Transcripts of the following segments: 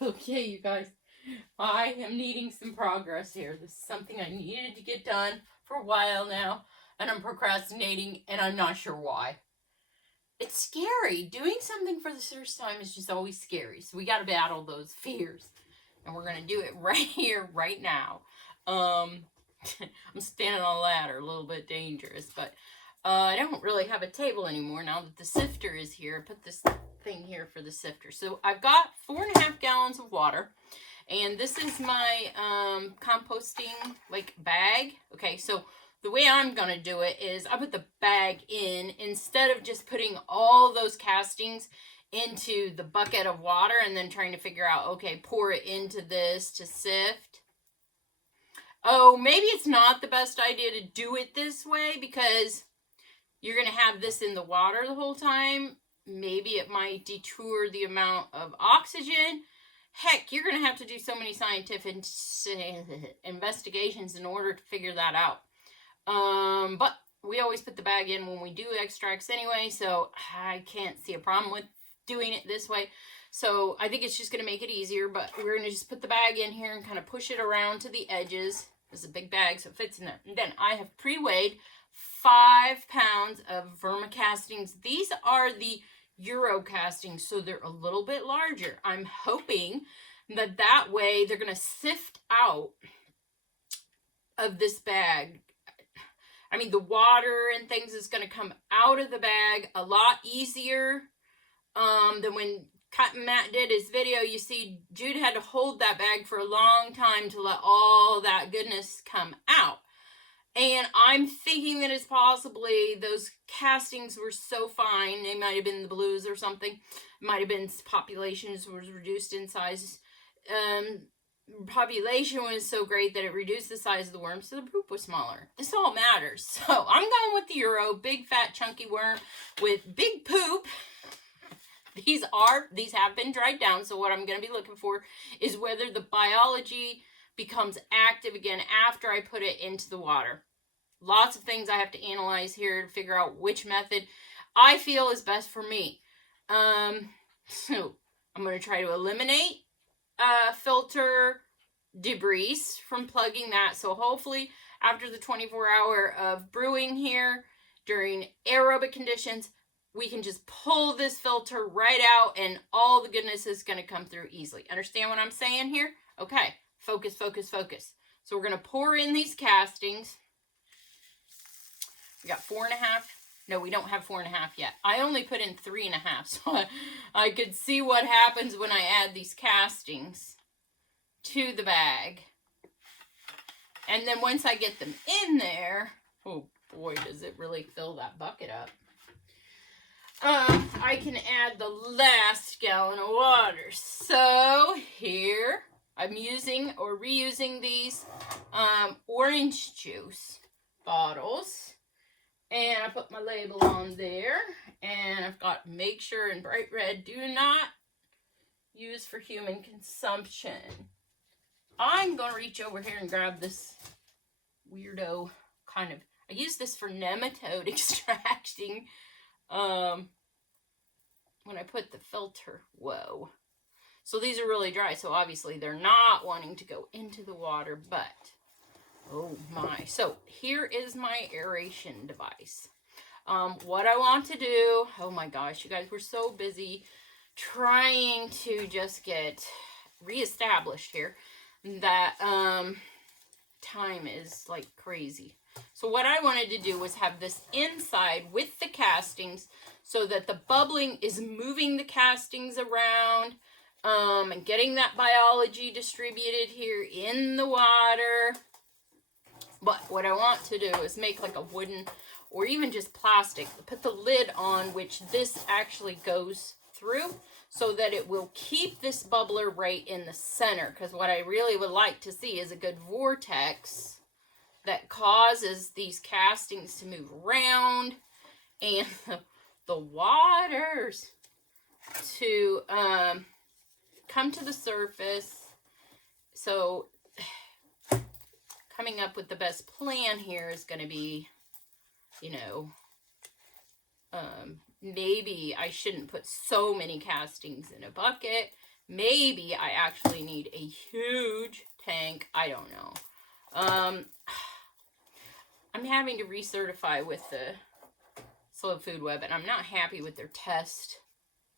Okay, you guys, I am needing some progress here. This is something I needed to get done for a while now, and I'm procrastinating, and I'm not sure why. It's scary. Doing something for the first time is just always scary, so we got to battle those fears, and we're going to do it right here, right now. I'm standing on a ladder, a little bit dangerous, but I don't really have a table anymore now that the sifter is here. I put this thing here for the sifter. So I've got 4.5 gallons of water, and this is my composting bag. Okay, so the way I'm gonna do it is I put the bag in instead of just putting all those castings into the bucket of water and then trying to figure out, okay, pour it into this to sift. Oh, maybe it's not the best idea to do it this way because you're going to have this in the water the whole time. Maybe it might detour the amount of oxygen. Heck, you're going to have to do so many scientific investigations in order to figure that out. But we always put the bag in when we do extracts anyway, so I can't see a problem with doing it this way. So I think it's just going to make it easier, but we're going to just put the bag in here and kind of push it around to the edges. This is a big bag, so it fits in there. And then I have pre-weighed 5 pounds of vermicastings. These are the Euro castings, so they're a little bit larger. I'm hoping that way they're going to sift out of this bag. I mean, the water and things is going to come out of the bag a lot easier than when Matt did his video. You see, Jude had to hold that bag for a long time to let all that goodness come out. And I'm thinking that it's possibly those castings were so fine. They might have been the blues or something. It might have been populations was reduced in size. Population was so great that it reduced the size of the worm, so the poop was smaller. This all matters. So I'm going with the Euro, big fat chunky worm with big poop. These have been dried down, so what I'm going to be looking for is whether the biology becomes active again after I put it into the water. Lots of things I have to analyze here to figure out which method I feel is best for me. So I'm going to try to eliminate filter debris from plugging that. So hopefully after the 24-hour of brewing here during aerobic conditions, we can just pull this filter right out and all the goodness is going to come through easily. Understand what I'm saying here? Okay, focus, focus, focus. So we're going to pour in these castings. We got 4.5. No, we don't have 4.5 yet. I only put in 3.5, so I could see what happens when I add these castings to the bag. And then once I get them in there, oh boy, does it really fill that bucket up. I can add the last gallon of water. So here, I'm using or reusing these orange juice bottles. And I put my label on there. And I've got make sure in bright red, do not use for human consumption. I'm going to reach over here and grab this weirdo kind of, I use this for nematode extracting when I put the filter, whoa. So these are really dry, so obviously they're not wanting to go into the water, but oh my. So here is my aeration device. What I want to do, oh my gosh, you guys, we're so busy trying to just get reestablished here that time is like crazy. So what I wanted to do was have this inside with the castings so that the bubbling is moving the castings around and getting that biology distributed here in the water. But what I want to do is make like a wooden or even just plastic, put the lid on which this actually goes through so that it will keep this bubbler right in the center. Because what I really would like to see is a good vortex that causes these castings to move around and the waters to come to the surface. So coming up with the best plan here is going to be, you know, maybe I shouldn't put so many castings in a bucket. Maybe I actually need a huge tank. I don't know. I'm having to recertify with the Slow Food Web, and I'm not happy with their test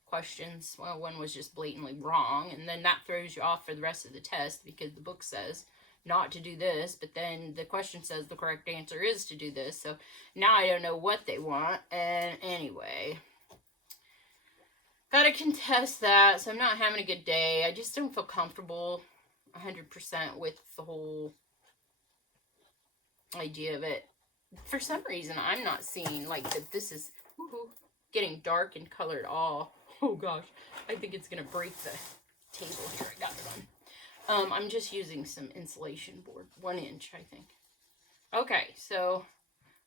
questions. Well, one was just blatantly wrong, and then that throws you off for the rest of the test because the book says not to do this, but then the question says the correct answer is to do this. So now I don't know what they want. And anyway, gotta contest that. So I'm not having a good day. I just don't feel comfortable 100% with the whole idea of it. For some reason, I'm not seeing like that this is getting dark in color at all. Oh gosh, I think it's gonna break the table here. I got it on. I'm just using some insulation board, 1 inch, I think. Okay, so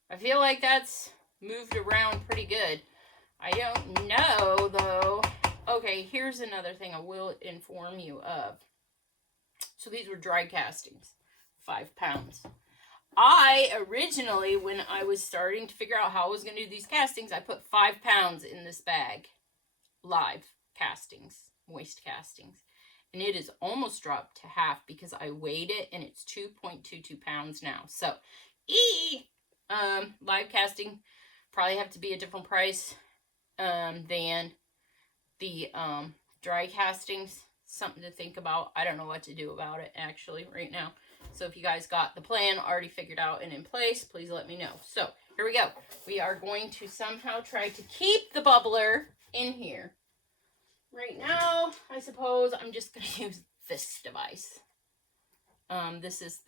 I feel like that's moved around pretty good. I don't know though. Okay, here's another thing I will inform you of. So these were dry castings, 5 pounds. I originally, when I was starting to figure out how I was going to do these castings, I put 5 pounds in this bag. Live castings, moist castings. And it is almost dropped to half because I weighed it and it's 2.22 pounds now. So, live casting probably have to be a different price than the dry castings. Something to think about. I don't know what to do about it actually right now. So if you guys got the plan already figured out and in place, please let me know. So here we go. We are going to somehow try to keep the bubbler in here. Right now, I suppose I'm just going to use this device. This is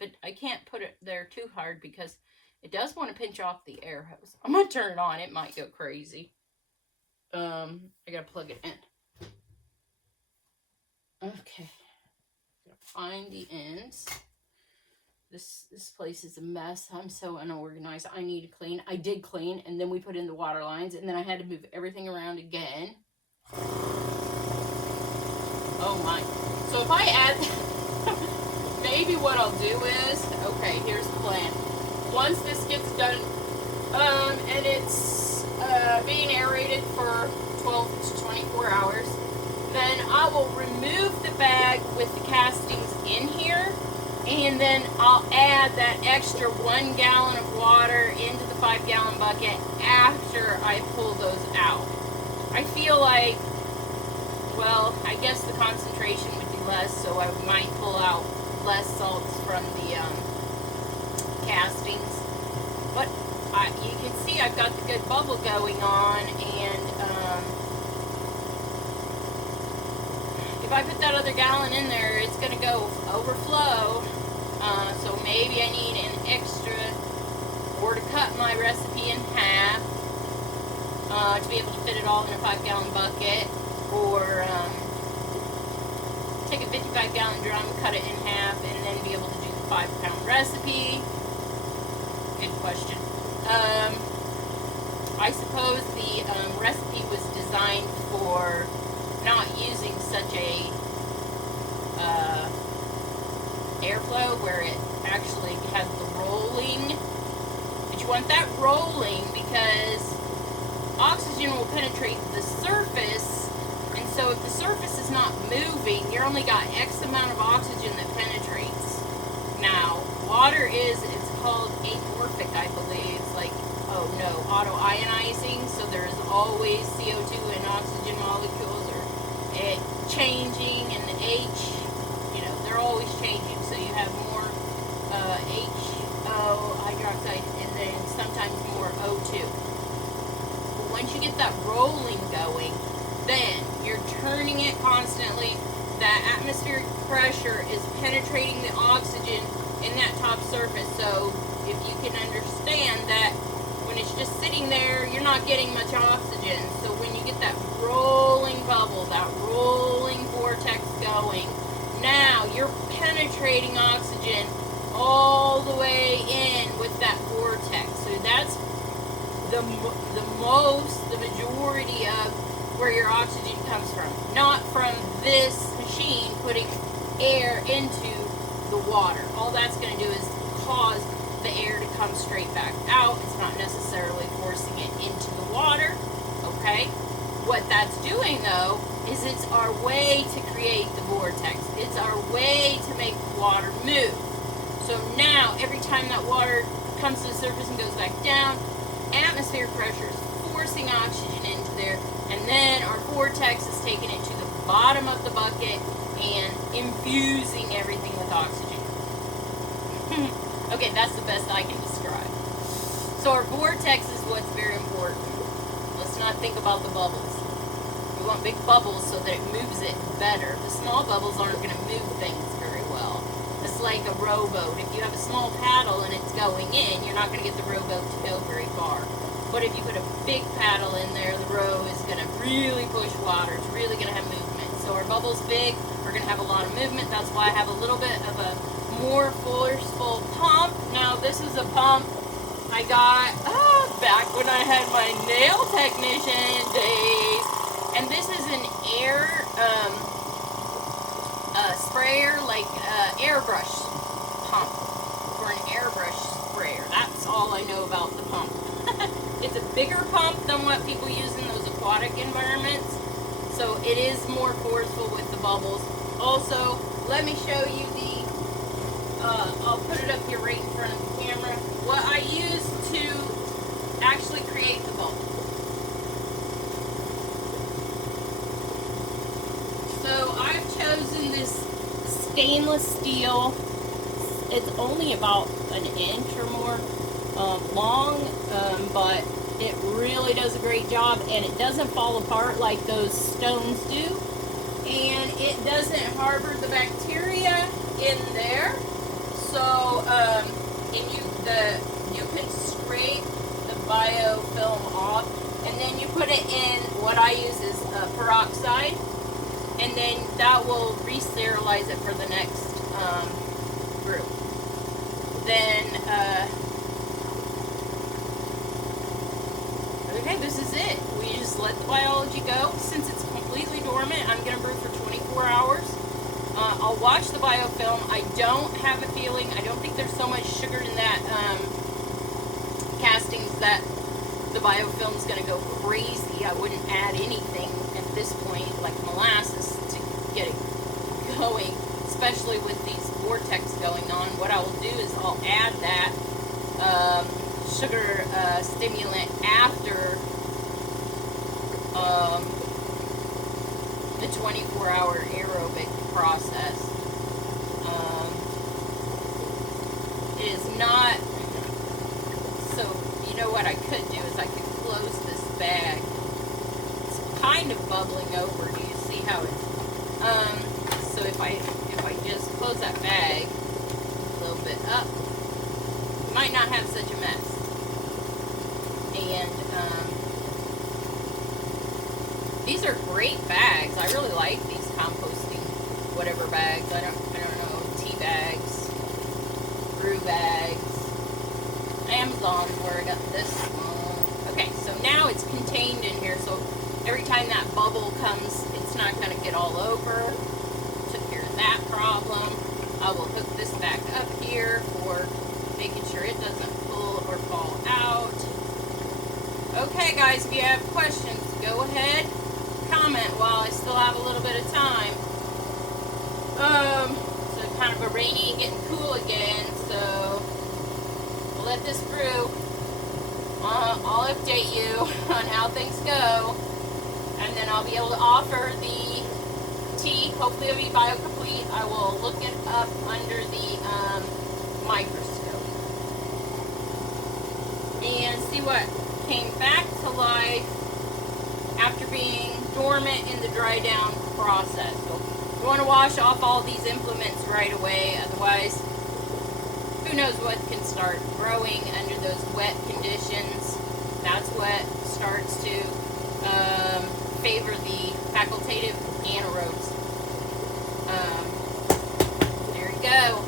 but I can't put it there too hard because it does want to pinch off the air hose. I'm going to turn it on. It might go crazy. I got to plug it in. Okay. Find the ends. This place is a mess. I'm so unorganized. I need to clean. I did clean, and then we put in the water lines, and then I had to move everything around again. Oh my. So if I add, maybe what I'll do is, okay, here's the plan. Once this gets done, and it's being aerated for 12 to 24 hours, then I will remove the bag with the castings in here, and then I'll add that extra 1 gallon of water into the 5-gallon bucket after I pull those out. I feel like, well, I guess the concentration would be less, so I might pull out less salts from the castings. But you can see I've got the good bubble going on, and if I put that other gallon in there, it's going to go overflow. So maybe I need an extra, or to cut my recipe in half to be able to fit it all in a 5-gallon bucket, or take a 55-gallon drum, cut it in half, and then be able to do the 5-pound recipe. Good question. I suppose the recipe was designed for not using such a airflow where it actually has the rolling, but you want that rolling because oxygen will penetrate the surface, and so if the surface is not moving, you're only got X amount of oxygen that penetrates. Now, water it's called amorphic, I believe. It's like, oh no, auto-ionizing, so there's always CO2 and oxygen molecules are changing, and the H, they're always changing, so you have more HO, hydroxide, and then sometimes more O2. But once you get that rolling going, then you're turning it constantly. That atmospheric pressure is penetrating the oxygen in that top surface. So if you can understand that when it's just sitting there, you're not getting much oxygen. So when you get that rolling bubble, that rolling vortex going, now you're penetrating oxygen all the way in with that vortex. So that's the majority of where your oxygen comes from. Not from this machine putting air into the water. All that's going to do is cause the air to come straight back out. It's not necessarily forcing it into the water. Okay? what that's doing, though, is it's our way to create the vortex. It's our way to make water move. So now, every time that water comes to the surface and goes back down, atmospheric pressure is forcing oxygen into there, and then our vortex is taking it to the bottom of the bucket and infusing everything with oxygen. Okay, that's the best I can describe. So our vortex is what's very important. Let's not think about the bubbles. We want big bubbles so that it moves it better. The small bubbles aren't going to move things very well. It's like a rowboat. If you have a small paddle and it's going in, you're not going to get the rowboat to go very far. But if you put a big paddle in there, the row is going to really push water. It's really going to have movement. So our bubble's big. We're going to have a lot of movement. That's why I have a little bit of a more forceful pump. Now this is a pump I got back when I had my nail technician days. And this is an air sprayer, like airbrush pump for an airbrush sprayer. That's all I know about the pump. It's a bigger pump than what people use in those aquatic environments, so it is more forceful with the bubbles. Also, let me show you the, I'll put it up here right in front of the camera, what I use to actually create the bubble. So I've chosen this stainless steel. It's only about an inch or more long, but it really does a great job, and it doesn't fall apart like those stones do, and it doesn't harbor the bacteria in there. So and you can scrape the biofilm off, and then you put it in what I use is peroxide, and then that will re-sterilize it for the next group. Then okay, this is it. We just let the biology go. Since it's completely dormant, I'm going to brew for 24 hours. I'll watch the biofilm. I don't have a feeling, I don't think there's so much sugar in that castings that the biofilm is going to go crazy. I wouldn't add anything at this point, like molasses, to get it going, especially with these vortex going on. What I will do is I'll add that sugar stimulant after the 24-hour aerobic process. It is not, so you know what I could do is I could close this bag. It's kind of bubbling over. Do you see how it's, so if I just close that bag a little bit up, you might not have such a mess. And these are great bags. I really like these composting whatever bags. I don't know, tea bags, brew bags. Amazon's where I got this one. Okay, so now it's contained in here, so every time that bubble comes, it's not going to get all over. Took care of that problem. I will hook this back up here for making sure it doesn't pull or fall out. Okay guys, if you have questions, go ahead, comment while I still have a little bit of time. So kind of a rainy, getting cool again, so we'll let this brew. I'll update you on how things go, and then I'll be able to offer the tea. Hopefully it'll be biocomplete. I will look it up under the microscope and see what came back to life after being dormant in the dry down process. So you want to wash off all these implements right away, otherwise who knows what can start growing under those wet conditions. That's what starts to favor the facultative anaerobes. There you go.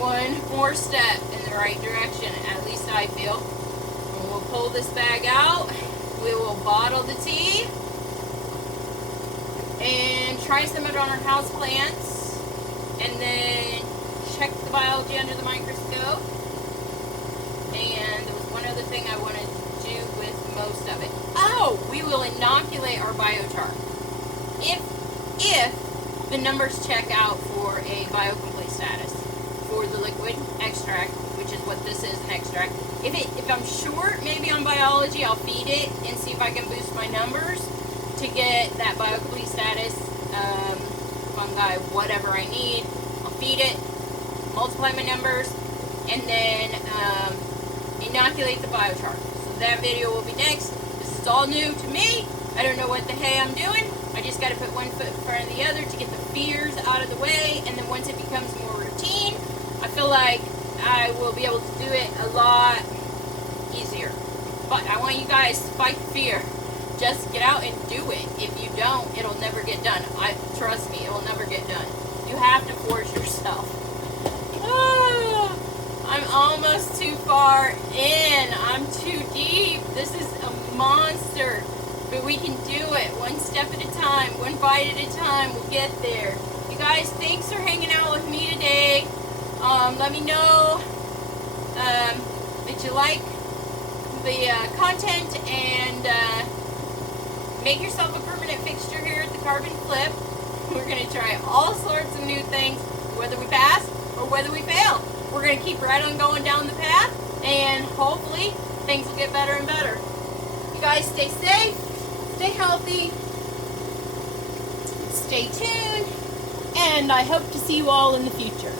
One more step in the right direction, at least I feel. And we'll pull this bag out. We will bottle the tea and try some of it on our house plants, and then check the biology under the microscope. And there was one other thing I wanted to do with most of it. Oh, we will inoculate our biochar. If the numbers check out for a biocomplete status for the liquid extract, which is what this is, an extract. If I'm short maybe on biology, I'll feed it and see if I can boost my numbers to get that biocomplete status, fungi, whatever I need. I'll feed it, multiply my numbers, and then inoculate the biochar. So that video will be next. This is all new to me. I don't know what the hey I'm doing. I just got to put one foot in front of the other to get the fears out of the way, and then once it becomes more routine, I feel like I will be able to do it a lot easier. But I want you guys to fight the fear. Just get out and do it. If you don't, it'll never get done. Trust me, it will never get done. You have to force yourself. I'm almost too far in. I'm too deep. This is a monster. But we can do it one step at a time, one bite at a time. We'll get there. You guys, thanks for hanging out with me today. Let me know that you like the content, and make yourself a permanent fixture here at the Carbon Flip. We're going to try all sorts of new things, whether we pass or whether we fail. We're going to keep right on going down the path, and hopefully things will get better and better. You guys stay safe, stay healthy, stay tuned, and I hope to see you all in the future.